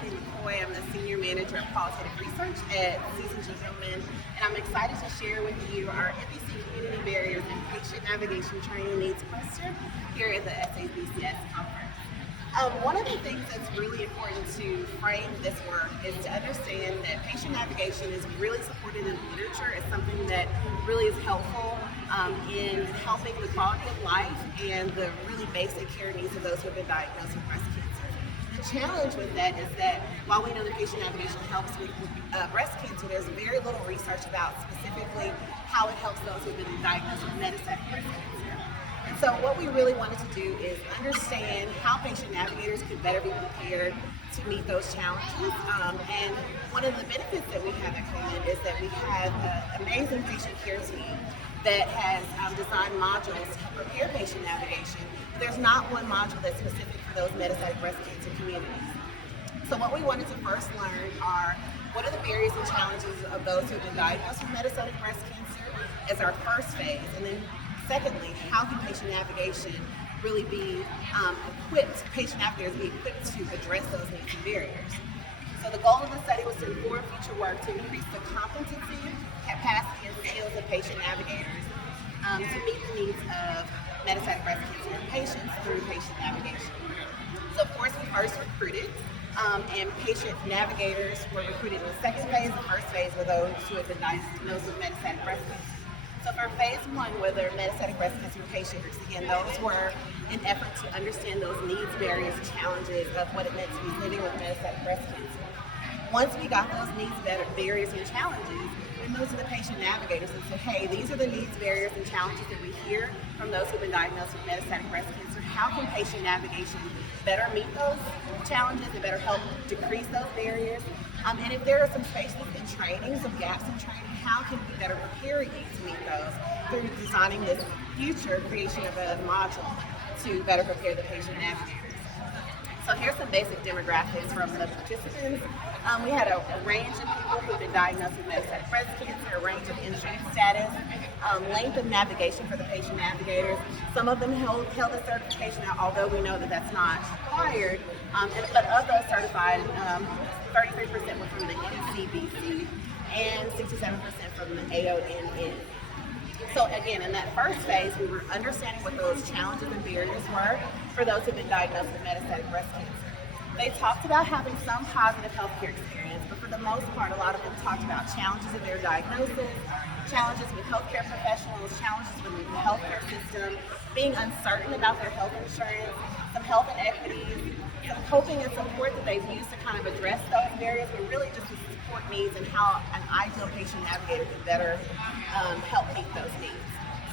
Kathleen McCoy. I'm the Senior Manager of Qualitative Research at Susan G. Hillman, and I'm excited to share with you our NBC Community Barriers and Patient Navigation Training Needs Cluster here at the SABCS conference. One of the things that's really important to frame this work is to understand that patient navigation is really supported in the literature as something that really is helpful in helping the quality of life and the really basic care needs of those who have been diagnosed with breast cancer. The challenge with that is that while we know that patient navigation helps with breast cancer, there's very little research about specifically how it helps those who have been diagnosed with metastatic breast cancer. And so what we really wanted to do is understand how patient navigators could better be prepared to meet those challenges. And one of the benefits that we have at Coleman is that we have an amazing patient care team that has designed modules to prepare patient navigation. But there's not one module that's specific for those metastatic breast cancer communities. So what we wanted to first learn are what are the barriers and challenges of those who have been diagnosed with metastatic breast cancer as our first phase, and then secondly, how can patient navigation really be equipped, patient navigators be equipped to address those needs and barriers. So the goal of the study was to inform future work to increase the competency, capacity, and skills of patient navigators to meet the needs of metastatic breast cancer patients through patient navigation. So of course we first recruited and patient navigators were recruited in the second phase. The first phase were those who had been diagnosed with metastatic breast cancer. So for phase one, where they're metastatic breast cancer patients, again, those were an effort to understand those needs, barriers, and challenges of what it meant to be living with metastatic breast cancer. Once we got those needs, barriers, and challenges, we moved to the patient navigators and said, hey, these are the needs, barriers, and challenges that we hear from those who've been diagnosed with metastatic breast cancer. How can patient navigation better meet those challenges and better help decrease those barriers? And if there are some spaces in training, some gaps in training, how can we better prepare you to meet those through designing this future creation of a module to better prepare the patient navigators? So here's some basic demographics from the participants. We had a range of people who've been diagnosed with metastatic breast cancer, a range of insurance status, length of navigation for the patient navigators. Some of them held a certification, although we know that that's not required. But of those certified, 33% were from the NCBC and 67% from the AONN. So again, in that first phase, we were understanding what those challenges and barriers were for those who've been diagnosed with metastatic breast cancer. They talked about having some positive healthcare experience, but for the most part, a lot of them talked about challenges of their diagnosis, challenges with healthcare professionals, challenges with the healthcare system, being uncertain about their health insurance, some health inequities, some coping and support that they've used to kind of address those barriers, but really just the support needs and how an ideal patient navigator could better help meet those needs.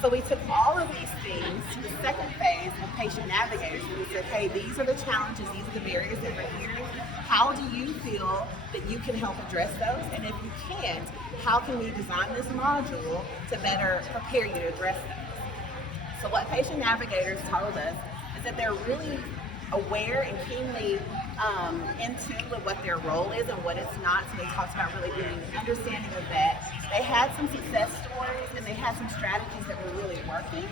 So we took all of these things to the second phase of patient navigators, and we said, hey, these are the challenges, these are the barriers that we're hearing. How do you feel that you can help address those? And if you can't, how can we design this module to better prepare you to address those? So what patient navigators told us is that they're really aware and keenly in tune with what their role is and what it's not. So they talked about really being understanding of that. They had some success stories and they had some strategies that were really working.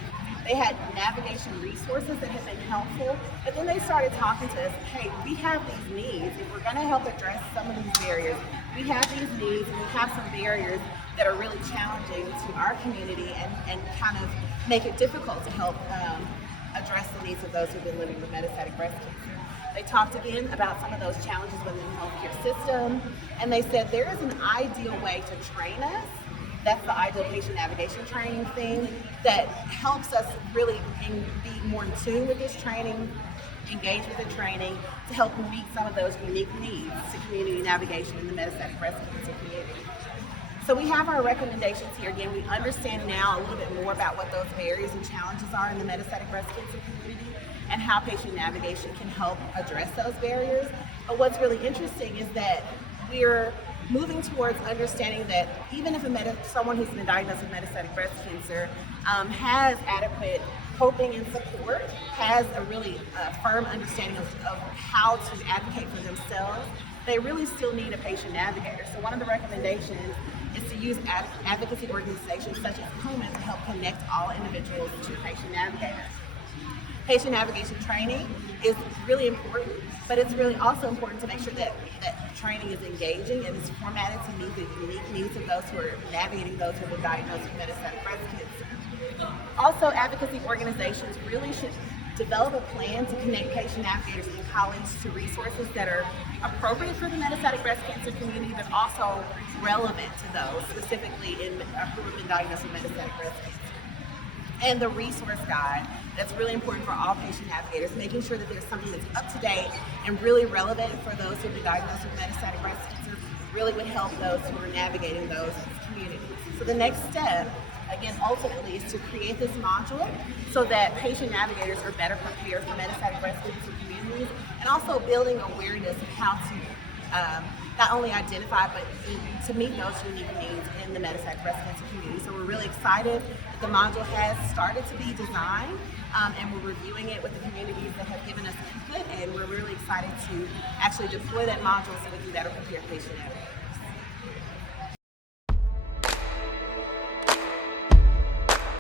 They had navigation resources that had been helpful, but then they started talking to us, hey, we have these needs. If we're gonna help address some of these barriers, we have these needs and we have some barriers that are really challenging to our community and kind of make it difficult to help address the needs of those who've been living with metastatic breast cancer. They talked again about some of those challenges within the healthcare system, and they said there is an ideal way to train us. That's the ideal patient navigation training thing that helps us really be more in tune with this training, engage with the training to help meet some of those unique needs to community navigation in the metastatic breast cancer community. So we have our recommendations here. Again, we understand now a little bit more about what those barriers and challenges are in the metastatic breast cancer community and how patient navigation can help address those barriers. But what's really interesting is that we're moving towards understanding that even if someone who's been diagnosed with metastatic breast cancer has adequate coping and support, has a really firm understanding of how to advocate for themselves, they really still need a patient navigator. So one of the recommendations is to use advocacy organizations such as Coleman to help connect all individuals to patient navigators. Patient navigation training is really important, but it's really also important to make sure that training is engaging and is formatted to meet the unique needs of those who are navigating those who have been diagnosed with metastatic breast cancer. Also, advocacy organizations really should develop a plan to connect patient navigators and colleagues to resources that are appropriate for the metastatic breast cancer community, but also relevant to those specifically who have been diagnosed with metastatic breast cancer. And the resource guide, that's really important for all patient navigators, making sure that there's something that's up to date and really relevant for those who have been diagnosed with metastatic breast cancer, really would help those who are navigating those communities. So the next step, again, ultimately, is to create this module so that patient navigators are better prepared for metastatic breast cancer communities, and also building awareness of how to not only identify, but to meet those unique needs in the metastatic breast cancer community. So we're really excited that the module has started to be designed, and we're reviewing it with the communities that have given us input, and we're really excited to actually deploy that module so we can better prepare patient navigators.